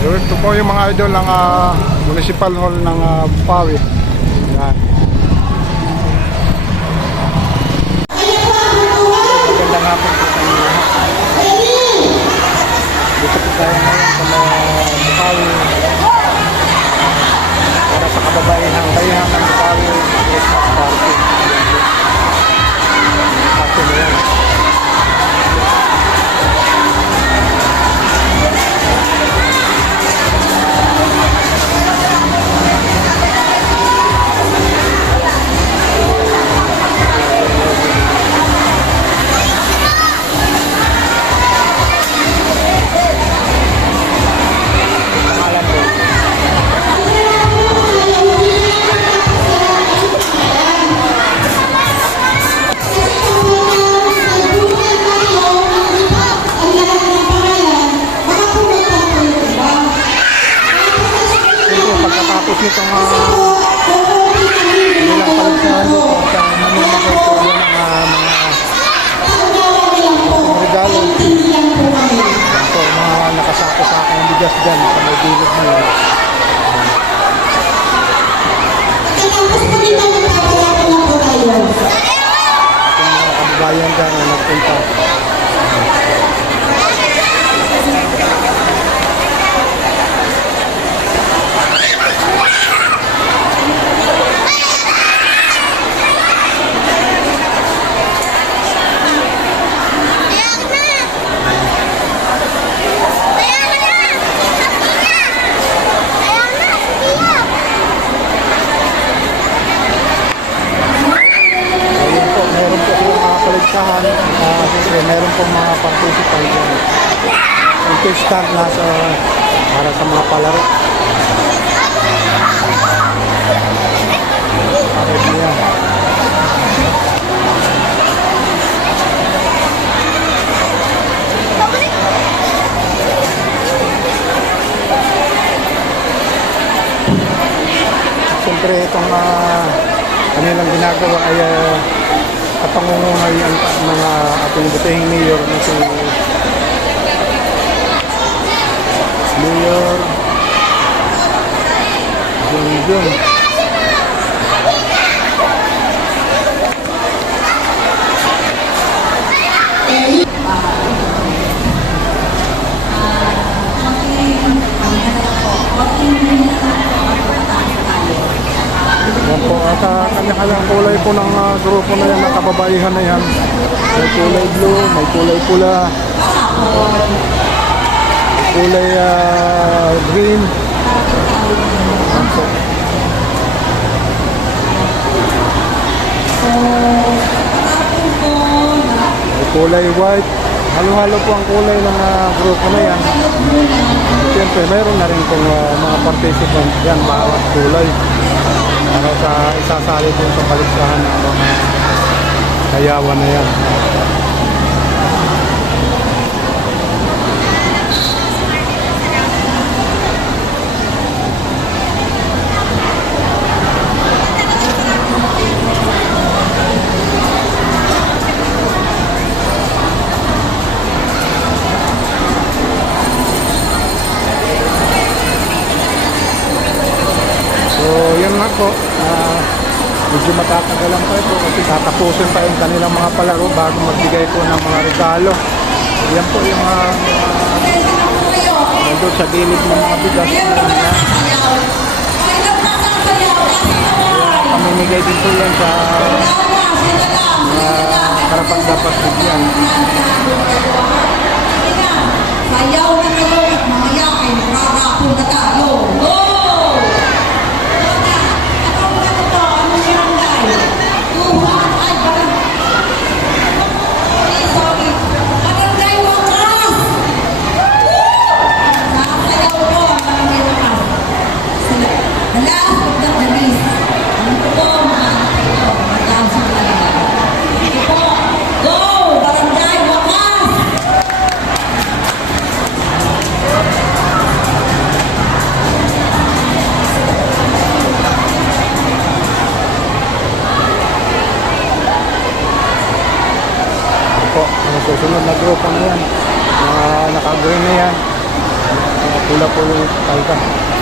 Ito po yung mga idol ng Municipal Hall ng Bukawi. Yan. Magandang hapon po sa inyo lahat. Dito po tayo ngayon sa Bukawi para sa kababaihang bayan ng Bukawi Christmas party. Party na yan. Itong nilang paligsahan dito at mamimigay ko ng mga regalo. So, mga nakasako-sako ng bigas dyan sa may bilog na yun. Ating mga kababayan dyan na nagpunta. Siyempre meron pong mga participant dyan. Yung stand nasa para sa mga palaro. Parang niya. Siyempre itong kanilang ginagawa ay kapangungunan ng mga ating butihing mayor na si Mayor Junjun. Yan po, at kanya-kanyang kulay po ng grupo na yan, ng kababaihan na yan. May kulay blue, may kulay pula, may kulay green. Yan po. May kulay white. Halo-halo po ang kulay ng grupo na yan. Siyempre, mayroon na rin pong mga participants dyan, bawat kulay. Para sa isasali po sa paligsahan ng mga kayawan na yan. So yan nga po, medyo matatagalan pa ito kasi tatapusin pa yung kanilang mga palaro bago magbigay po ng mga regalo. Yan po yung nandun sa gilid ng mga bigas. Pamimigay din po yan sa mga karapat dapat bigyan. Sayaw na kayo at mga yakin, rarapon na tayo. Susunod na grupo na yan, naka-green na yan, pula po yung palda.